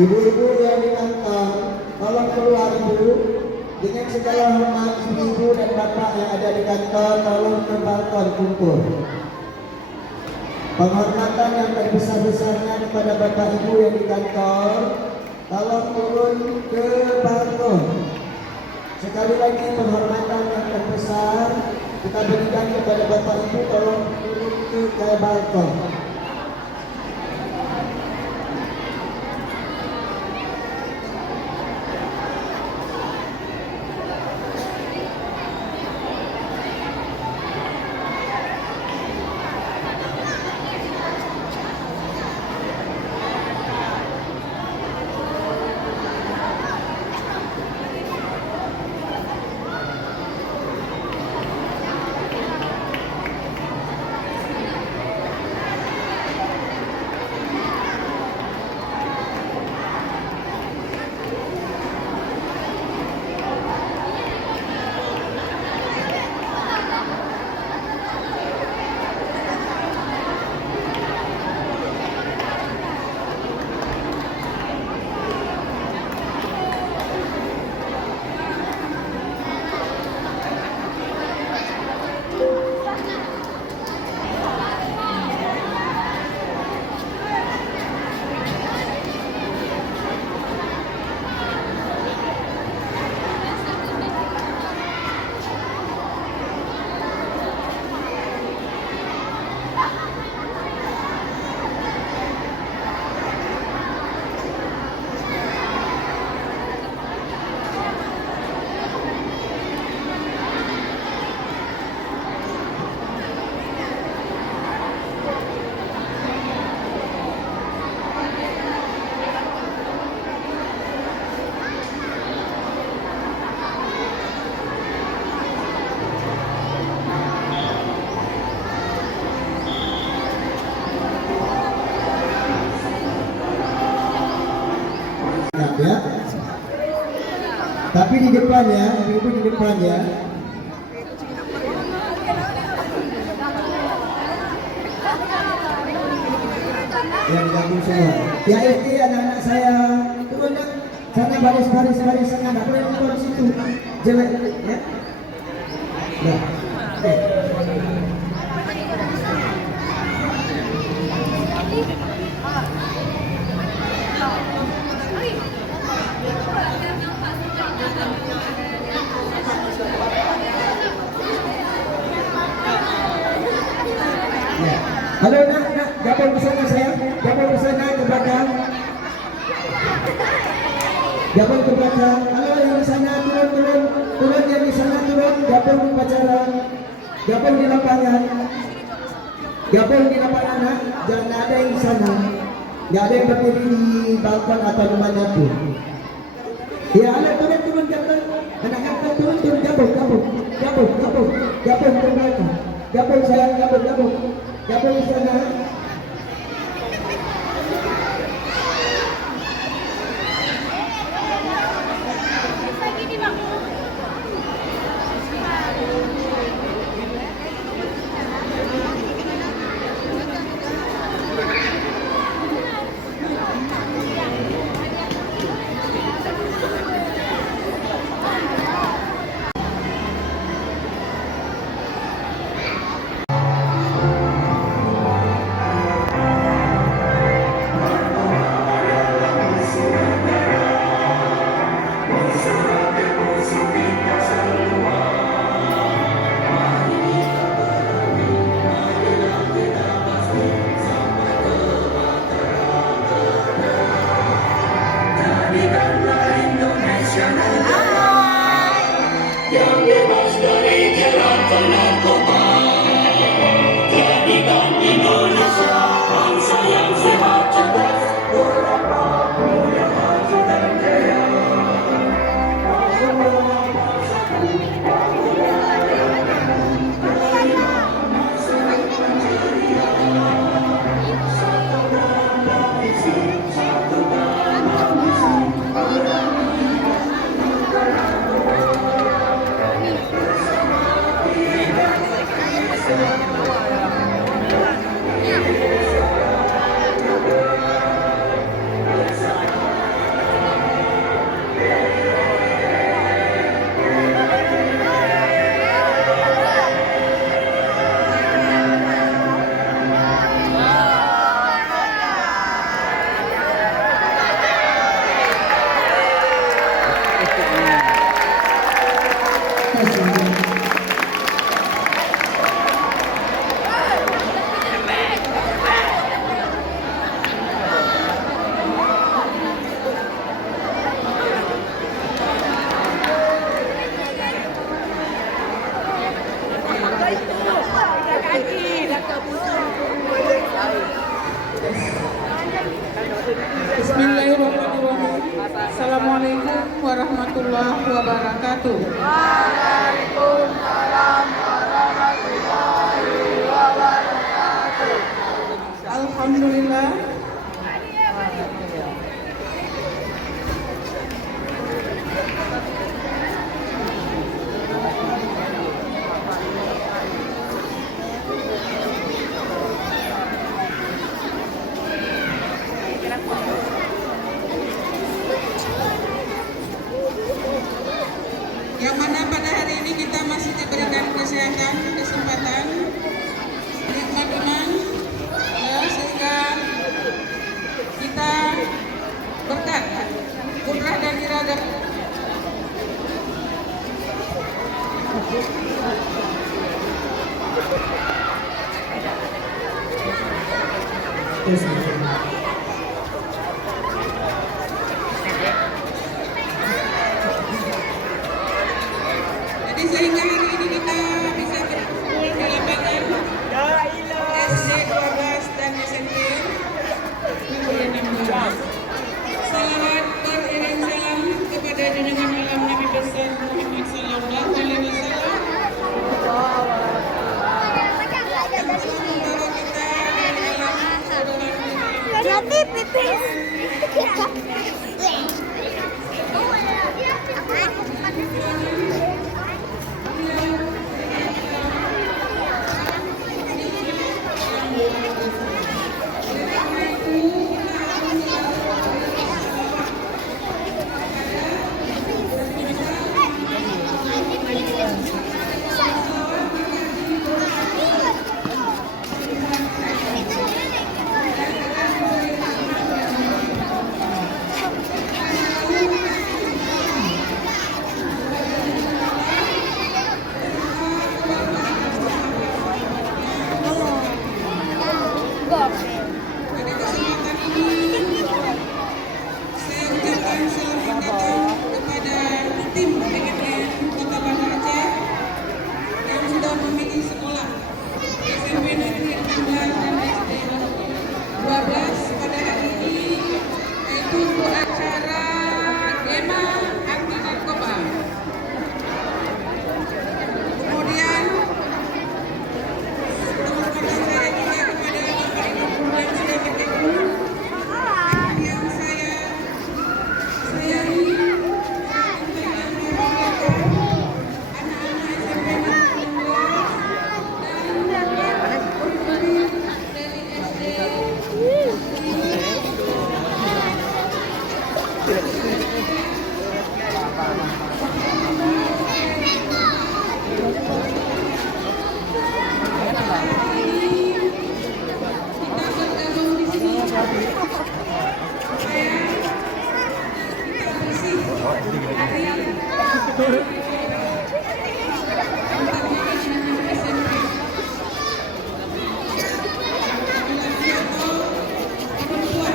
Ibu-ibu yang di kantor, tolong keluar ibu. Dengan segala hormat ibu-ibu dan bapak yang ada di kantor, tolong ke balkon kumpul. Penghormatan yang terbesar-besarnya kepada bapak ibu yang di kantor, tolong turun ke balkon. Sekali lagi penghormatan yang terbesar kita berikan kepada bapak ibu, tolong turun ke balkon. Ya. Tapi di depannya, ibu di depannya. Yang gabung semua. Ya ini anak-anak saya turun sana baris sana, nggak boleh turun situ. Jelek ya. Nah, oke. Halo nak, gabung bersama saya, gabung bersama ke belakang. Gabung ke belakang. Halo yang di sana turun yang di sana turun, gabung upacara, gabung di lapangan nak, jangan ada yang di sana, nggak ada yang berdiri di balkon atau di mana pun. Ya, anak turun gabung, anak kakak turun gabung ke belakang, gabung sayang, gabung di sana. Assalamualaikum warahmatullahi wabarakatuh. Waalaikumsalam warahmatullahi wabarakatuh. Alhamdulillah. Yang mana pada hari ini kita masih diberikan kesempatan nikmat iman, ya, sehingga kita berkat kudrah dan iradah jadi sehingga hari ini kita bisa berkumpul di lapangan SD 12 dan SMP Negeri 16. Salawat beriring salam kepada junjungan alam Nabi besar Muhammad sallallahu alaihi wasallam. Jadi pipis. Pada kesempatan ini saya ucapkan selamat datang kepada tim PNN Kota Banda Aceh yang sudah memilih sekolah SMP Negeri 16 dan SD 12 pada hari ini, yaitu untuk acara Gema Anti Narkoba. Kemudian teman-teman saya juga kepada Bapak Ibu yang sudah bergabung, yang saya sayangi, saya cintai dan banggakan anak-anak SMP Negeri 16 dan murid dari SD. Kita bergabung di sini supaya kita bersih dari anak-anak SMP. Laki-laki atau perempuan.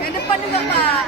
Ke depan juga, Pak.